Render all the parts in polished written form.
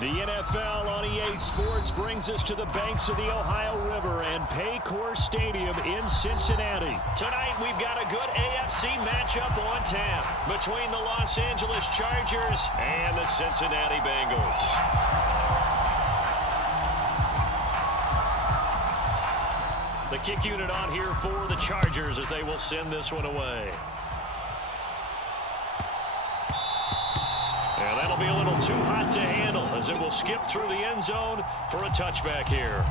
The NFL on EA Sports brings us to the banks of the Ohio River and Paycor Stadium in Cincinnati. Tonight, we've got a good AFC matchup on tap between the Los Angeles Chargers and the Cincinnati Bengals. The kick unit on here for the Chargers as they will send this one away. And that'll be a little too hot to handle as it will skip through the end zone for a touchback here.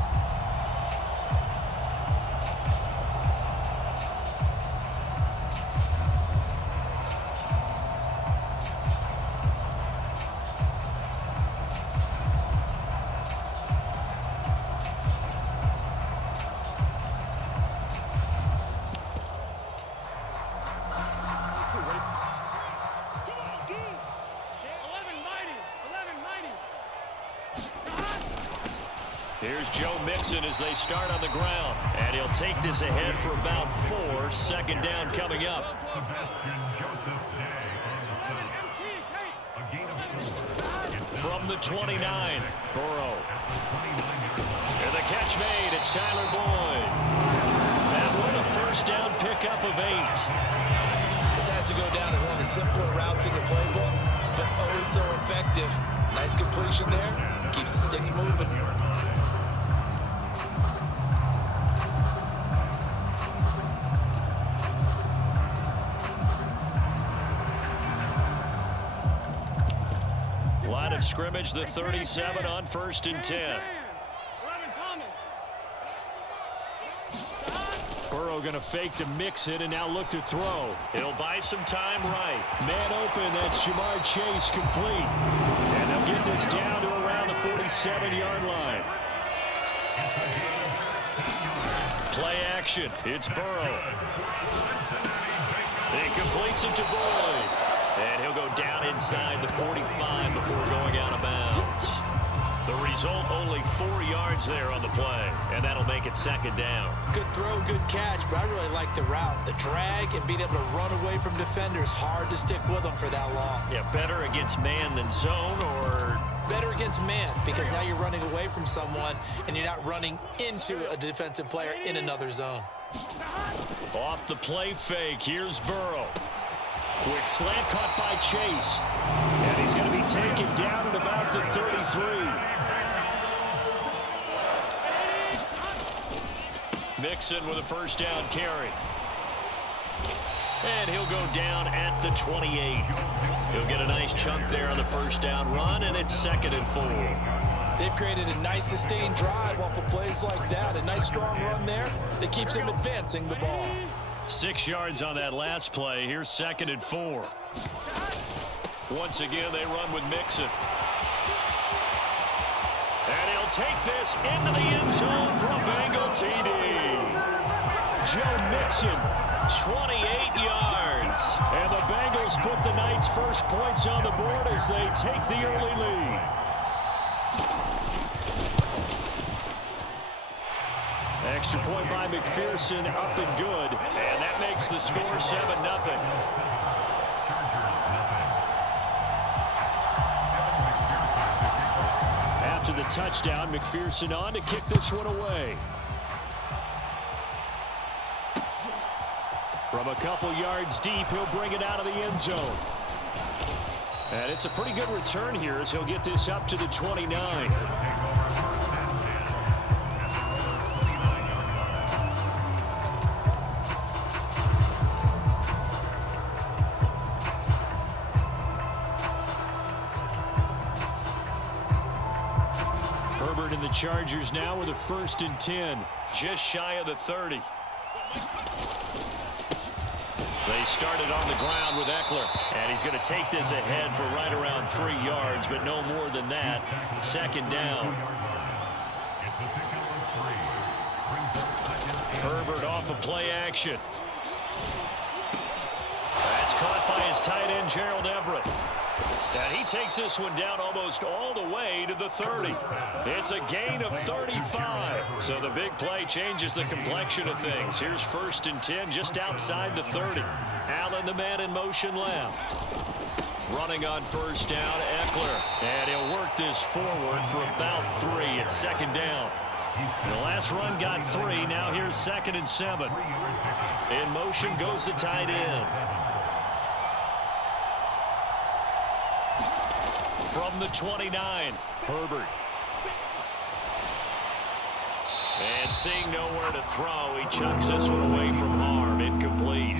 Here's Joe Mixon as they start on the ground. And he'll take this ahead for about 4. Second down coming up. From the 29, Burrow. And the catch made. It's Tyler Boyd. That one a first down pickup of 8. This has to go down as one of the simpler routes in the playbook, but oh so effective. Nice completion there. Keeps the sticks moving. Line of scrimmage, the 37 on 1st and 10. Burrow going to fake to mix it and now look to throw. He'll buy some time right. Man open, that's Jamar Chase complete. And they'll get this down to around the 47-yard line. Play action. It's Burrow. He completes it to Boyd. And he'll go down inside the 45 before going out of bounds. The result, only 4 yards there on the play. And that'll make it second down. Good throw, good catch, but I really like the route. The drag and being able to run away from defenders. Hard to stick with them for that long. Yeah, better against man than zone, or better against man, because now you're running away from someone and you're not running into a defensive player in another zone. Off the play fake, here's Burrow. Quick slant caught by Chase. And he's going to be taken down at about the 33. Mixon with a first down carry. And he'll go down at the 28. He'll get a nice chunk there on the first down run, and it's 2nd and 4. They've created a nice sustained drive off of plays like that. A nice strong run there that keeps them advancing the ball. 6 yards on that last play. Here's 2nd and 4. Once again, they run with Mixon. And he'll take this into the end zone for a Bengal TD. Joe Mixon, 28 yards. And the Bengals put the night's first points on the board as they take the early lead. Extra point by McPherson, up and good. And that makes the score 7-0. After the touchdown, McPherson on to kick this one away. From a couple yards deep, he'll bring it out of the end zone. And it's a pretty good return here as he'll get this up to the 29. And the Chargers now with a 1st and 10. Just shy of the 30. They started on the ground with Eckler. And he's going to take this ahead for right around 3 yards, but no more than that. 2nd down. Herbert off of play action. That's caught by his tight end, Gerald Everett. And he takes this one down almost all the way to the 30. It's a gain of 35. So the big play changes the complexion of things. Here's 1st and 10 just outside the 30. Allen, the man in motion left. Running on first down, Eckler. And he'll work this forward for about 3. It's second down. The last run got 3. Now here's 2nd and 7. In motion goes the tight end. From the 29, Herbert. And seeing nowhere to throw, he chucks this one away from harm. Incomplete.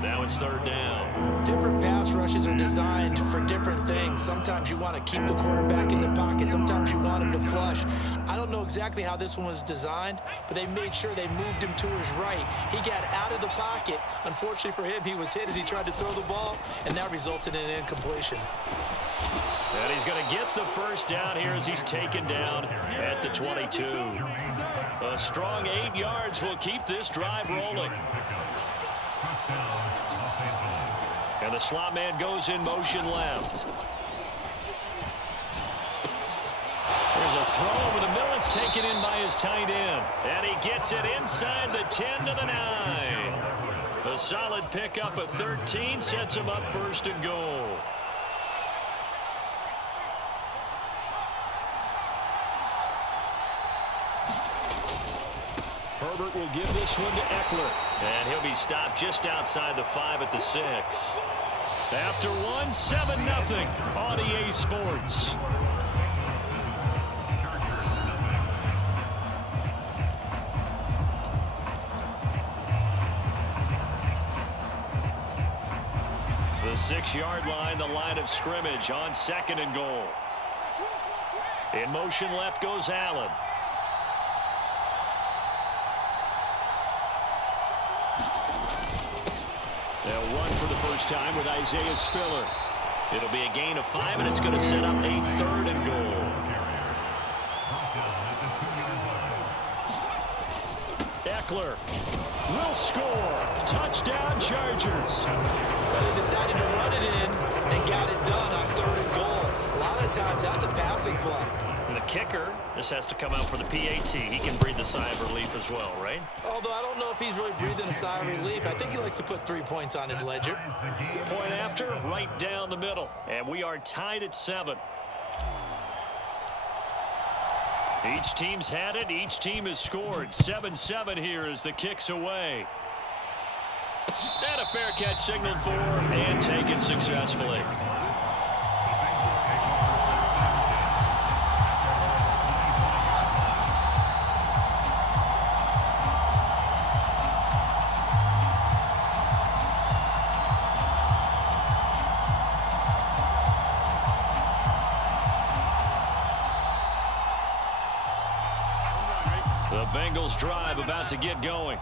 Now it's 3rd down. Different pass rushes are designed for different things. Sometimes you want to keep the quarterback in the pocket. Sometimes you want him to flush. I don't know exactly how this one was designed, but they made sure they moved him to his right. He got out of the pocket. Unfortunately for him, he was hit as he tried to throw the ball, and that resulted in an incompletion. And he's going to get the first down here as he's taken down at the 22. A strong 8 yards will keep this drive rolling. And the slot man goes in motion left. There's a throw over the middle. It's taken in by his tight end. And he gets it inside the 10 to the 9. A solid pickup of 13 sets him up 1st and goal. Herbert will give this one to Eckler. And he'll be stopped just outside the 5 at the 6. After 1, 7-0 on EA Sports. The 6-yard line, the line of scrimmage on 2nd and goal. In motion left goes Allen. They'll run for the first time with Isaiah Spiller. It'll be a gain of 5, and it's going to set up a 3rd and goal. Eckler will score. Touchdown, Chargers. But they decided to run it in and got it done on 3rd and goal. A lot of times, that's a passing play. And the kicker just has to come out for the PAT. He can breathe a sigh of relief as well, right? Although I don't know if he's really breathing a sigh of relief. I think he likes to put 3 points on his ledger. Point after, right down the middle. And we are tied at 7. Each team's had it. Each team has scored. 7-7 here as the kick's away. And a fair catch signaled for and taken successfully. The Bengals drive about to get going.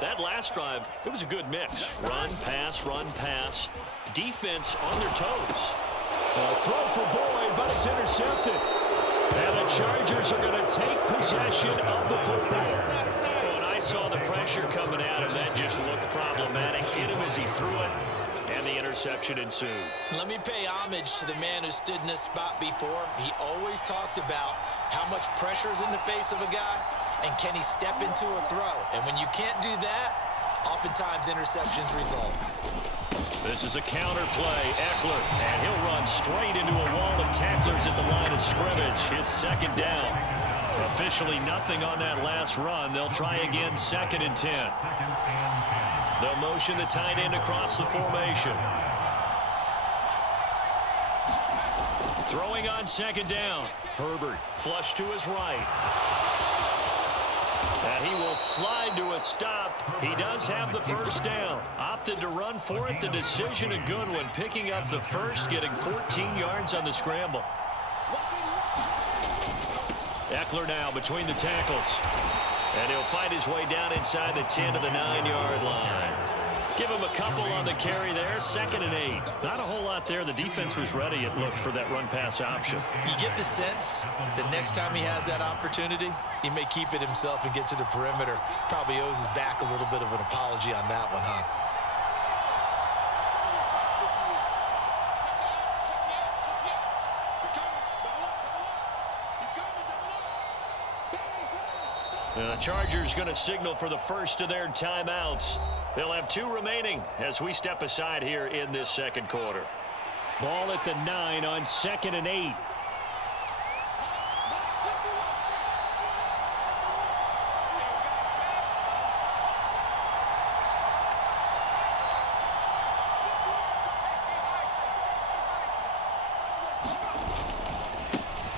That last drive, it was a good mix. Run, pass. Defense on their toes. A throw for Boyd, but it's intercepted. And the Chargers are going to take possession of the football. When I saw the pressure coming at him, that just looked problematic. Hit him as he threw it, and the interception ensued. Let me pay homage to the man who stood in this spot before. He always talked about how much pressure is in the face of a guy, and can he step into a throw? And when you can't do that, oftentimes interceptions result. This is a counter play. Eckler, and he'll run straight into a wall of tacklers at the line of scrimmage. It's 2nd down. Officially nothing on that last run. They'll try again 2nd and 10. They'll motion the tight end across the formation. Throwing on 2nd down. Herbert flush to his right. And he will slide to a stop. He does have the first down. Opted to run for it. The decision a good one. Picking up the first, getting 14 yards on the scramble. Eckler now between the tackles. And he'll find his way down inside the 10 to the 9-yard line. Give him a couple on the carry there. 2nd and 8. Not a whole lot there. The defense was ready, it looked, for that run-pass option. You get the sense that next time he has that opportunity, he may keep it himself and get to the perimeter. Probably owes his back a little bit of an apology on that one, huh? The Chargers going to signal for the first of their timeouts. They'll have 2 remaining as we step aside here in this 2nd quarter. Ball at the 9 on 2nd and 8.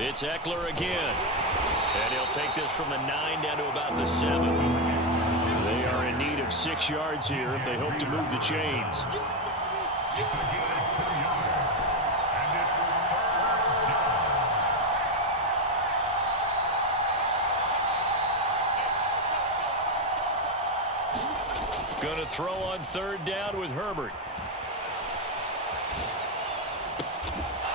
It's Eckler again. And he'll take this from the 9 down to about the 7. They are in need of 6 yards here if they hope to move the chains. Going to throw on 3rd down with Herbert.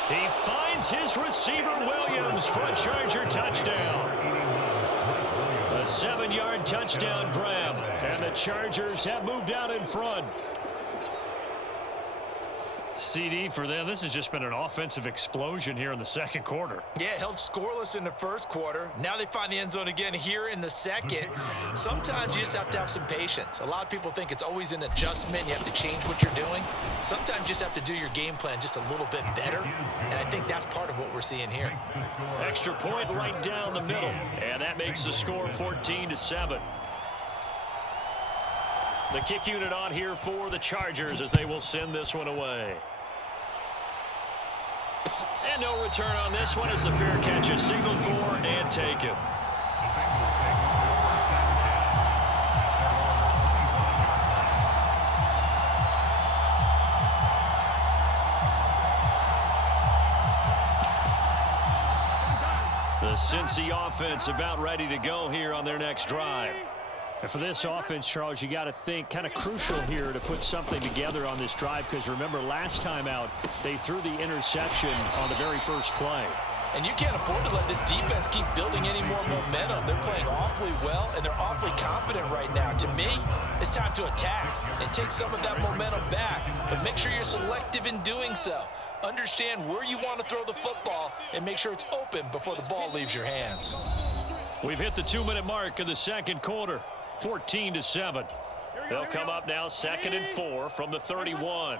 He finds his receiver Williams for a Charger touchdown. A 7-yard touchdown grab. And the Chargers have moved out in front. CD for them. This has just been an offensive explosion here in the 2nd quarter. Yeah, held scoreless in the 1st quarter. Now they find the end zone again here in the 2nd. Sometimes you just have to have some patience. A lot of people think it's always an adjustment. You have to change what you're doing. Sometimes you just have to do your game plan just a little bit better. And I think that's part of what we're seeing here. Extra point right down the middle. And that makes the score 14-7. The kick unit on here for the Chargers as they will send this one away. And no return on this one as the fair catch is signaled for and taken. The Cincy offense about ready to go here on their next drive. And for this offense, Charles, you got to think kind of crucial here to put something together on this drive, because remember last time out they threw the interception on the very first play. And you can't afford to let this defense keep building any more momentum. They're playing awfully well, and they're awfully confident right now. To me, it's time to attack and take some of that momentum back, but make sure you're selective in doing so. Understand where you want to throw the football and make sure it's open before the ball leaves your hands. We've hit the 2-minute mark of the 2nd quarter. 14-7. They'll come up now 2nd and 4 from the 31.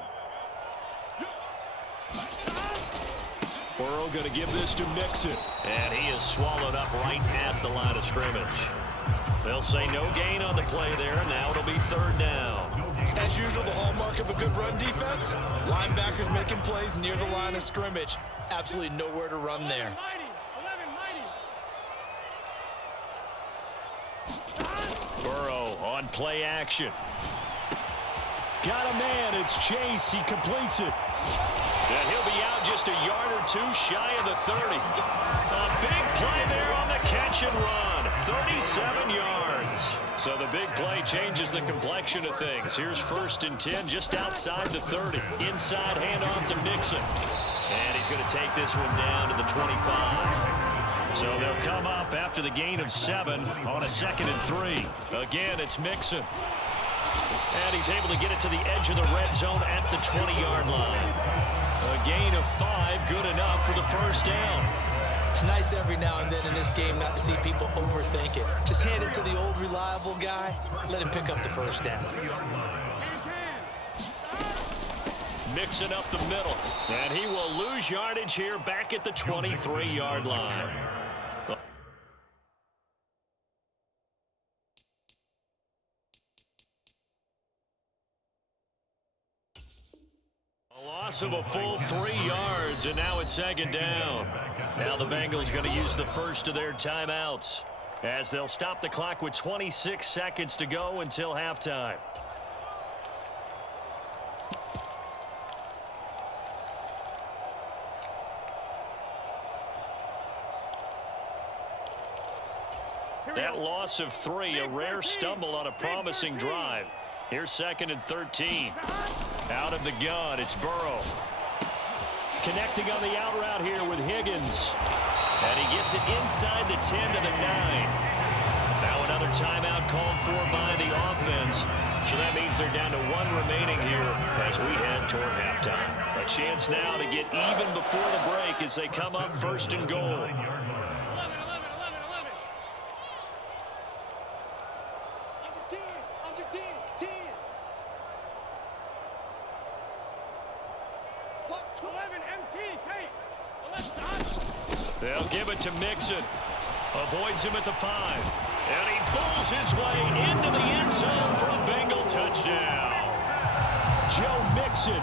Burrow going to give this to Mixon. And he is swallowed up right at the line of scrimmage. They'll say no gain on the play there. Now it'll be 3rd down. As usual, the hallmark of a good run defense, linebackers making plays near the line of scrimmage. Absolutely nowhere to run there. Burrow on play action. Got a man. It's Chase. He completes it. And he'll be out just a yard or 2 shy of the 30. A big play there on the catch and run. 37 yards. So the big play changes the complexion of things. Here's 1st and 10 just outside the 30. Inside handoff to Mixon. And he's going to take this one down to the 25. So they'll come up after the gain of 7 on a 2nd and 3. Again, it's Mixon. And he's able to get it to the edge of the red zone at the 20-yard line. A gain of 5, good enough for the 1st down. It's nice every now and then in this game not to see people overthink it. Just hand it to the old reliable guy. Let him pick up the 1st down. Mixing up the middle. And he will lose yardage here back at the 23-yard line. A loss of a full 3 yards, and now it's 2nd down. Now the Bengals going to use the first of their timeouts as they'll stop the clock with 26 seconds to go until halftime. That loss of 3, a rare stumble on a promising drive. Here's 2nd and 13. Out of the gun, it's Burrow. Connecting on the out route here with Higgins. And he gets it inside the 10 to the 9. Now another timeout called for by the offense. So that means they're down to 1 remaining here as we head toward halftime. A chance now to get even before the break as they come up 1st and goal. They'll give it to Mixon. Avoids him at the 5. And he pulls his way into the end zone for a Bengal touchdown. Joe Mixon,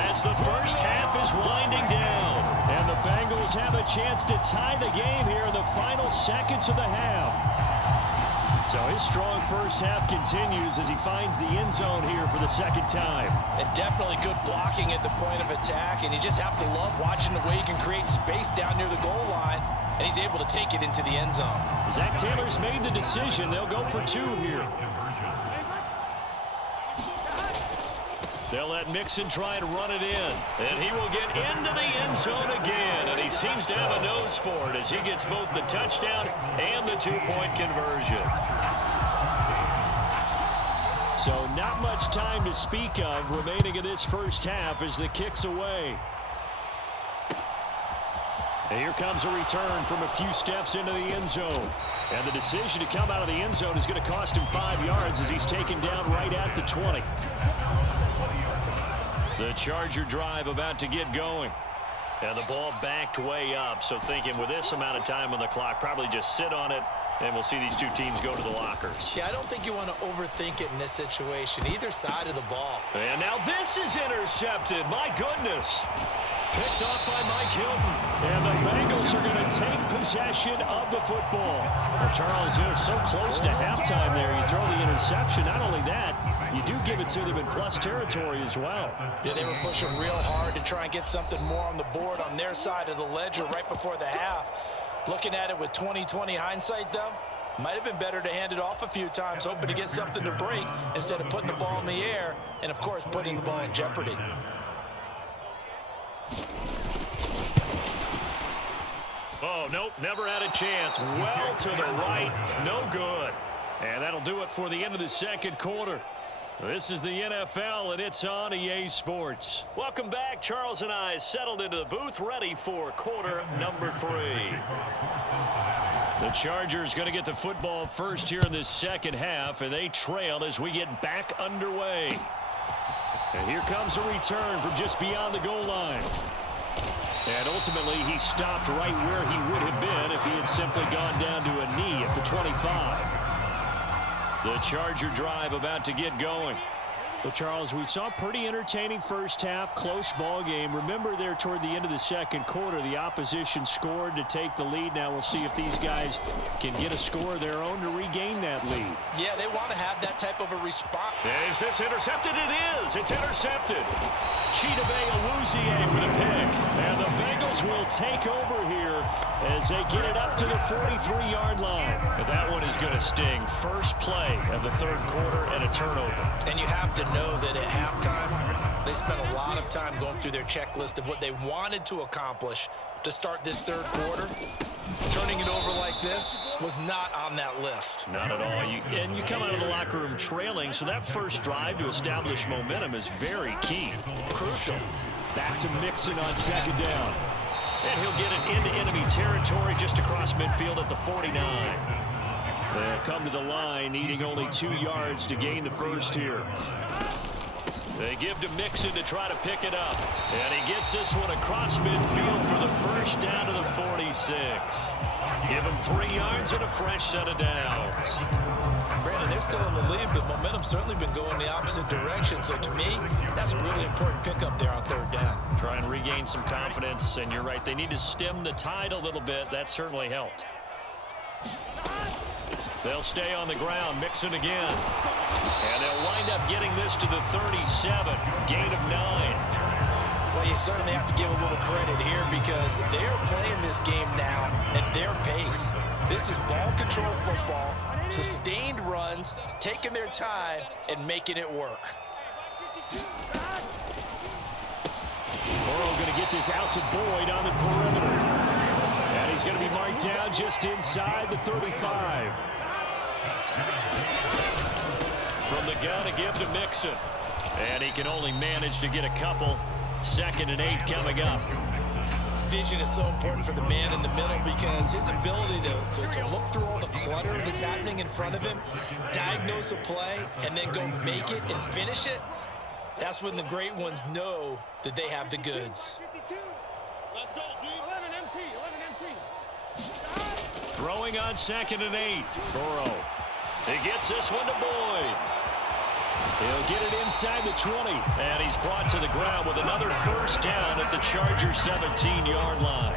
as the first half is winding down. And the Bengals have a chance to tie the game here in the final seconds of the half. So his strong first half continues as he finds the end zone here for the second time. And definitely good blocking at the point of attack, and you just have to love watching the way he can create space down near the goal line, and he's able to take it into the end zone. Zach Taylor's made the decision. They'll go for 2 here. They'll let Mixon try and run it in. And he will get into the end zone again. And he seems to have a nose for it as he gets both the touchdown and the 2-point conversion. So not much time to speak of remaining in this first half as the kick's away. And here comes a return from a few steps into the end zone. And the decision to come out of the end zone is going to cost him 5 yards as he's taken down right at the 20. The Charger drive about to get going. And the ball backed way up. So thinking with this amount of time on the clock, probably just sit on it, and we'll see these two teams go to the lockers. Yeah, I don't think you want to overthink it in this situation, either side of the ball. And now this is intercepted. My goodness. Picked off by Mike Hilton. And the Bengals are going to take possession of the football. Well, Charles, they're so close to halftime there. You throw the interception. Not only that, you do give it to them in plus territory as well. Yeah, they were pushing real hard to try and get something more on the board on their side of the ledger right before the half. Looking at it with 20/20 hindsight, though, might have been better to hand it off a few times, hoping to get something to break instead of putting the ball in the air and, of course, putting the ball in jeopardy. Oh, nope, never had a chance. Well to the right, no good. And that'll do it for the end of the second quarter. This is the NFL, and it's on EA Sports. Welcome back. Charles and I settled into the booth, ready for quarter number 3. The Chargers going to get the football first here in this second half, and they trail as we get back underway. And here comes a return from just beyond the goal line. And ultimately, he stopped right where he would have been if he had simply gone down to a knee at the 25. The Charger drive about to get going. Well, Charles, we saw a pretty entertaining first half, close ball game. Remember there toward the end of the second quarter, the opposition scored to take the lead. Now we'll see if these guys can get a score of their own to regain that lead. Yeah, they want to have that type of a response. Is this intercepted? It is. It's intercepted. Chidobe Awuzie with a pick. And the Bengals will take over here as they get it up to the 43-yard line. But that one is going to sting. First play of the third quarter and a turnover. And you have to know that at halftime, they spent a lot of time going through their checklist of what they wanted to accomplish to start this third quarter. Turning it over like this was not on that list. Not at all. And you come out of the locker room trailing, so that first drive to establish momentum is very key. Crucial. Back to Mixon on second down. And he'll get it into enemy territory just across midfield at the 49. They'll come to the line, needing only 2 yards to gain the first here. They give to Mixon to try to pick it up. And he gets this one across midfield for the first down to the 46. Give him 3 yards and a fresh set of downs. Brandon, they're still in the lead, but momentum's certainly been going the opposite direction. So to me, that's a really important pickup there on third down. Try and regain some confidence, and you're right, they need to stem the tide a little bit. That certainly helped. They'll stay on the ground. Mixon again. And they'll wind up getting this to the 37. Gain of 9. Well, you certainly have to give a little credit here because they're playing this game now at their pace. This is ball control football, sustained runs, taking their time, and making it work. Burrow going to get this out to Boyd on the perimeter. And he's going to be marked down just inside the 35. From the gun to give to Mixon. And he can only manage to get a couple. 2nd and 8 coming up. Vision is so important for the man in the middle because his ability to look through all the clutter that's happening in front of him, diagnose a play, and then go make it and finish it, that's when the great ones know that they have the goods. Throwing on 2nd and 8. Burrow. He gets this one to Boyd. He'll get it inside the 20. And he's brought to the ground with another first down at the Chargers' 17-yard line.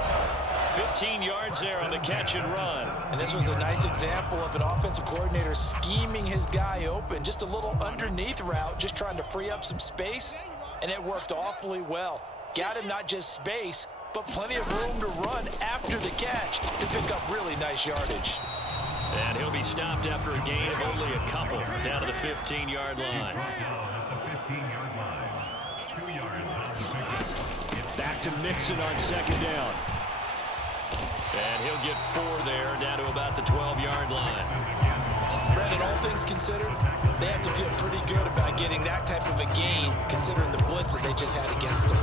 15 yards there on the catch and run. And this was a nice example of an offensive coordinator scheming his guy open. Just a little underneath route, just trying to free up some space. And it worked awfully well. Got him not just space, but plenty of room to run after the catch to pick up really nice yardage. And he'll be stopped after a gain of only a couple down to the 15-yard line. Back to Mixon on 2nd down. And he'll get 4 there down to about the 12-yard line. Brandon, all things considered, they have to feel pretty good about getting that type of a gain considering the blitz that they just had against them.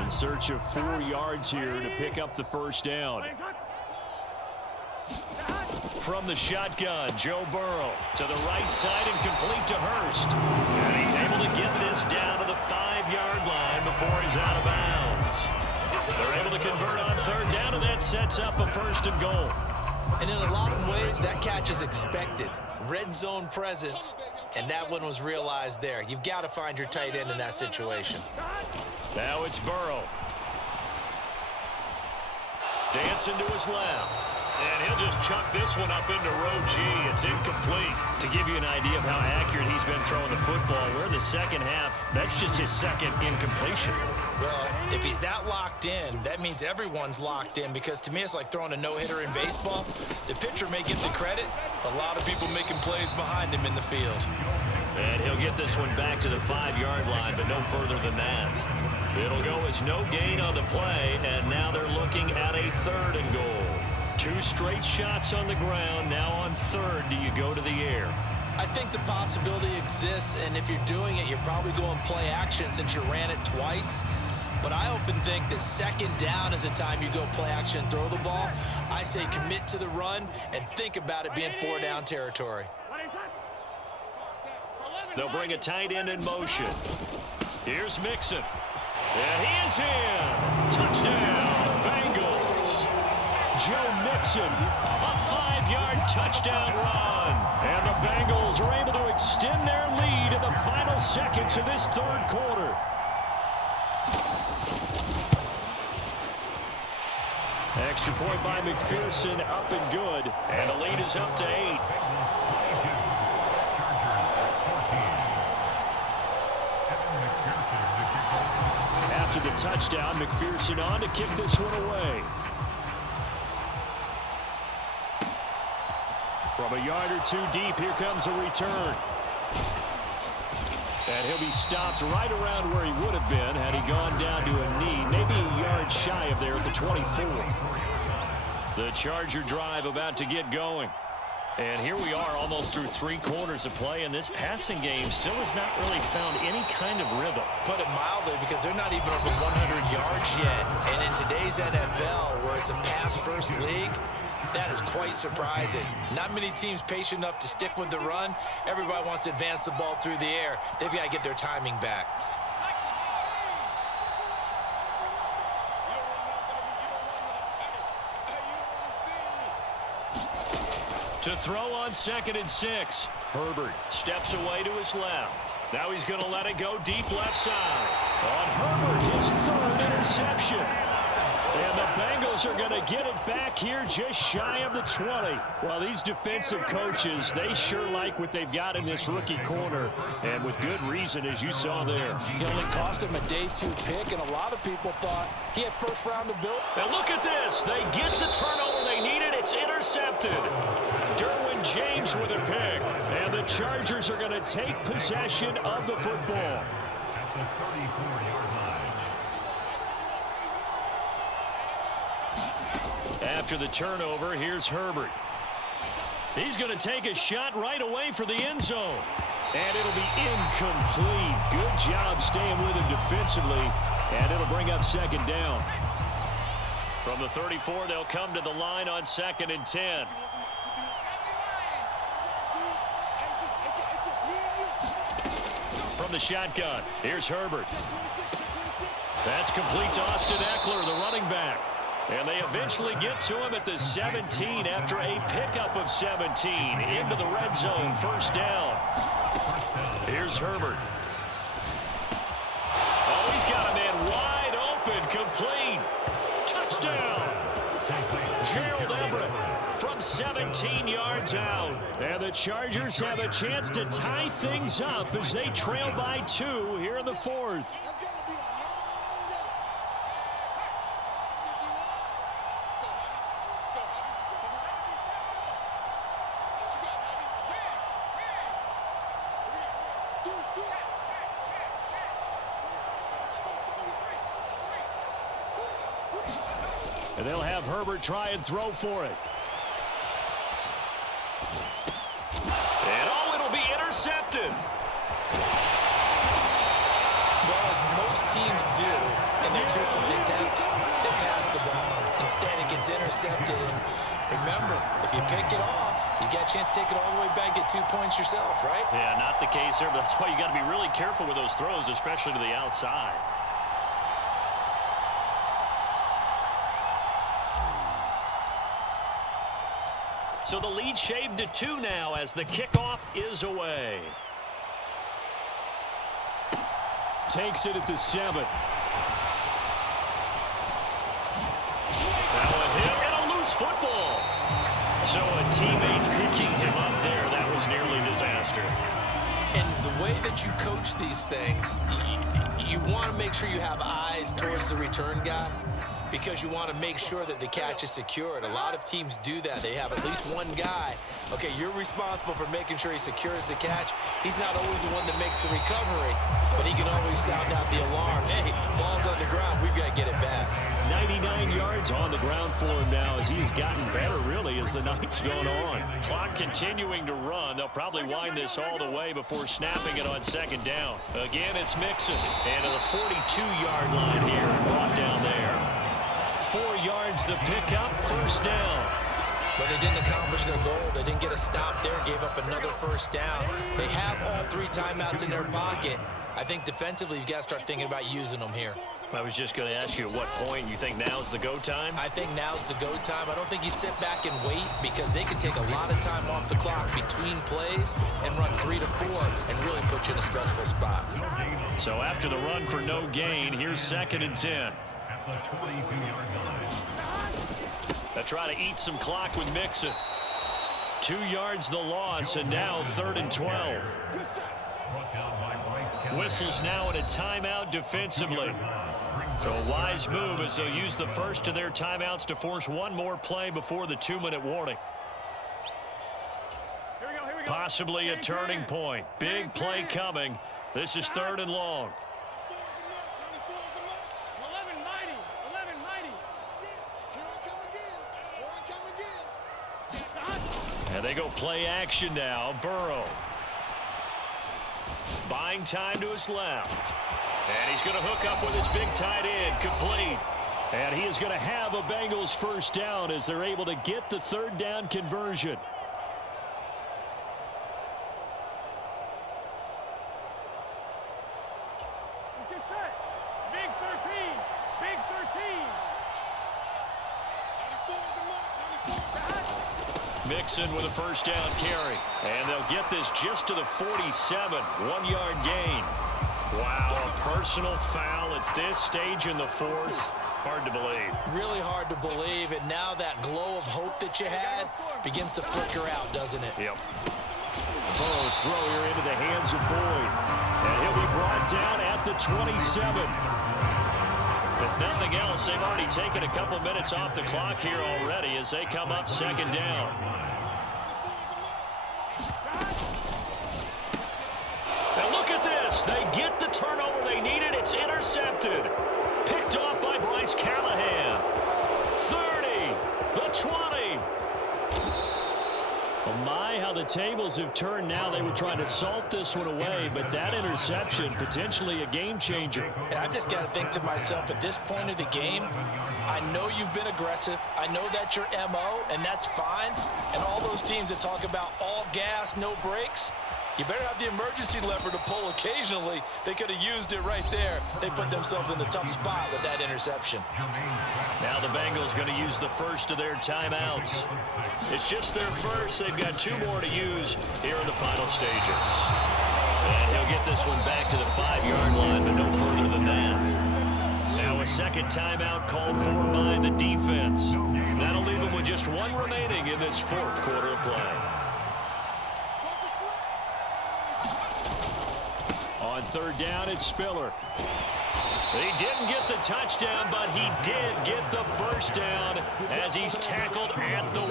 In search of 4 yards here to pick up the first down. From the shotgun, Joe Burrow to the right side and complete to Hurst. And he's able to get this down to the 5-yard line before he's out of bounds. They're able to convert on 3rd down, and that sets up a 1st and goal. And in a lot of ways, that catch is expected. Red zone presence, and that one was realized there. You've got to find your tight end in that situation. Now it's Burrow. Dancing to his left. And he'll just chuck this one up into row G. It's incomplete. To give you an idea of how accurate he's been throwing the football, we're in the second half. That's just his 2nd incompletion. Well, if he's that locked in, that means everyone's locked in, because to me it's like throwing a no-hitter in baseball. The pitcher may get the credit, a lot of people making plays behind him in the field. And he'll get this one back to the 5-yard line, but no further than that. It'll go as no gain on the play, and now they're looking at a 3rd and goal. 2 straight shots on the ground. Now on 3rd, do you go to the air? I think the possibility exists, and if you're doing it, you're probably going play action since you ran it twice. But I often think that 2nd down is the time you go play action and throw the ball. I say commit to the run and think about it being 4-down territory. They'll bring a tight end in motion. Here's Mixon. And he is in. Touchdown, Bengals. Joe Mixon, a 5-yard touchdown run. And the Bengals are able to extend their lead in the final seconds of this 3rd quarter. Extra point by McPherson, up and good. And the lead is up to 8. After the touchdown, McPherson on to kick this one away. From a yard or 2 deep, here comes a return. And he'll be stopped right around where he would have been had he gone down to a knee, maybe a yard shy of there at the 24. The Charger drive about to get going. And here we are almost through 3 quarters of play, and this passing game still has not really found any kind of rhythm. Put it mildly, because they're not even over 100 yards yet. And in today's NFL, where it's a pass-first league, that is quite surprising. Not many teams patient enough to stick with the run. Everybody wants to advance the ball through the air. They've got to get their timing back. To throw on 2nd and 6. Herbert steps away to his left. Now he's going to let it go deep left side. On Herbert, his 3rd interception. And the Bengals are going to get it back here just shy of the 20. Well, these defensive coaches, they sure like what they've got in this rookie corner. And with good reason, as you saw there. It only cost him a day 2 pick, and a lot of people thought he had 1st round ability. And look at this. They get the turnover they needed. It's intercepted. Derwin James with a pick. And the Chargers are going to take possession of the football. At the 34-yard line. After the turnover, here's Herbert. He's going to take a shot right away for the end zone. And it'll be incomplete. Good job staying with him defensively. And it'll bring up 2nd down. From the 34, they'll come to the line on 2nd and 10. From from the shotgun. Here's Herbert. That's complete to Austin Eckler, the running back. And they eventually get to him at the 17 after a pickup of 17 into the red zone. First down. Here's Herbert. Oh, he's got a man wide open, complete. Touchdown. Gerald Everett from 17 yards out. And the Chargers have a chance to tie things up as they trail by 2 here in the 4th. And they'll have Herbert try and throw for it. And oh, it'll be intercepted. Well, as most teams do in their two-point attempt, they pass the ball. Instead, it gets intercepted. And remember, if you pick it off, you got a chance to take it all the way back, get 2 points yourself, right? Yeah, not the case there, but that's why you got to be really careful with those throws, especially to the outside. So the lead shaved to 2 now as the kickoff is away. Takes it at the 7. Now a hit and a loose football. So a teammate picking him up there, that was nearly disaster. And the way that you coach these things, you want to make sure you have eyes towards the return guy, because you want to make sure that the catch is secured. A lot of teams do that. They have at least one guy. Okay, you're responsible for making sure he secures the catch. He's not always the one that makes the recovery, but he can always sound out the alarm. Hey, ball's on the ground. We've got to get it back. 99 yards on the ground for him now as he's gotten better, really, as the night's going on. Clock continuing to run. They'll probably wind this all the way before snapping it on second down. Again, it's Mixon. And to the 42-yard line here and brought down there. 4 yards the pickup, first down. But they didn't accomplish their goal. They didn't get a stop there, gave up another first down. They have all 3 timeouts in their pocket. I think defensively, you've got to start thinking about using them here. I was just going to ask you at what point you think now's the go time? I think now's the go time. I don't think you sit back and wait, because they can take a lot of time off the clock between plays and run 3 to 4 and really put you in a stressful spot. So after the run for no gain, here's 2nd and 10. They'll try to eat some clock with Mixon. 2 yards the loss, and now 3rd and 12. Whistles now in a timeout defensively. So a wise move as they'll use the first of their timeouts to force one more play before the 2-minute warning. Possibly a turning point. Big play coming. This is 3rd and long. And they go play action now. Burrow. Buying time to his left. And he's going to hook up with his big tight end. Complete. And he is going to have a Bengals first down as they're able to get the 3rd down conversion. Let's get set. Big 13. Big 13. Mixon with a first down carry. And they'll get this just to the 47. 1-yard gain. Wow, a personal foul at this stage in the 4th. Hard to believe. Really hard to believe. And now that glow of hope that you had begins to flicker out, doesn't it? Yep. Burrow's throw here into the hands of Boyd. And he'll be brought down at the 27. If nothing else, they've already taken a couple minutes off the clock here already as they come up 2nd down. And look at this. They get the turnover they needed. It's intercepted. Picked off by Bryce Callahan. 30. The 20. Oh my, how the tables have turned now. They were trying to salt this one away, but that interception, potentially a game changer. And I've just got to think to myself, at this point of the game, I know you've been aggressive. I know that's your MO, and that's fine. And all those teams that talk about all gas, no brakes, You better have the emergency lever to pull occasionally. They could have used it right there. They put themselves in a tough spot with that interception. Now the Bengals going to use the first of their timeouts. It's just their first. They've got 2 more to use here in the final stages. And he'll get this one back to the 5-yard line, but no further than that. Now a second timeout called for by the defense. That'll leave them with just 1 remaining in this 4th quarter of play. On 3rd down, it's Spiller. He didn't get the touchdown, but he did get the first down as he's tackled at the 1.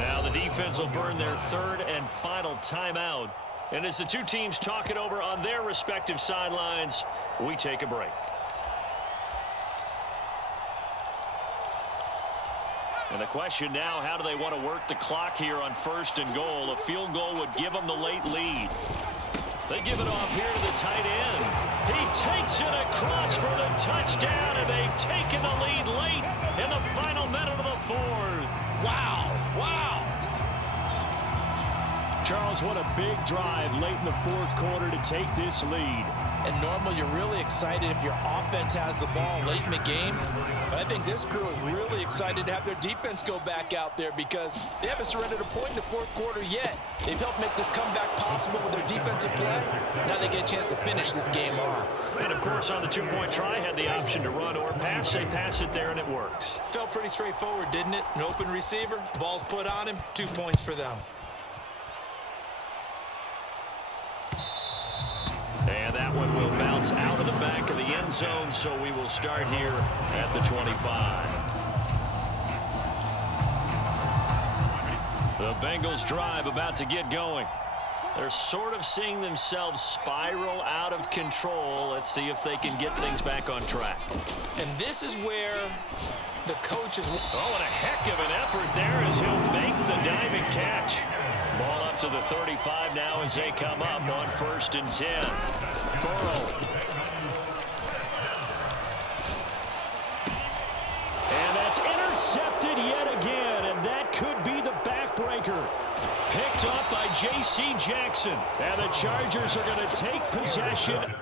Now the defense will burn their 3rd and final timeout. And as the 2 teams talk it over on their respective sidelines, we take a break. And the question now, how do they want to work the clock here on 1st and goal? A field goal would give them the late lead. They give it off here to the tight end. He takes it across for the touchdown, and they've taken the lead late in the final minute of the 4th. Wow, wow. Charles, what a big drive late in the 4th quarter to take this lead. And normal, you're really excited if your offense has the ball late in the game. But I think this crew is really excited to have their defense go back out there because they haven't surrendered a point in the 4th quarter yet. They've helped make this comeback possible with their defensive play. Now they get a chance to finish this game off. And, of course, on the 2-point try, had the option to run or pass. They pass it there, and it works. Felt pretty straightforward, didn't it? An open receiver, ball's put on him, 2 points for them. And that one will bounce out of the back of the end zone, so we will start here at the 25. The Bengals drive about to get going. They're sort of seeing themselves spiral out of control. Let's see if they can get things back on track. And this is where the coaches... Oh, and a heck of an effort there as he'll make the diving catch. Ball up to the 35 now as they come up on 1st and 10. Burrow. And that's intercepted yet again, and that could be the backbreaker. Picked up by J.C. Jackson. And the Chargers are going to take possession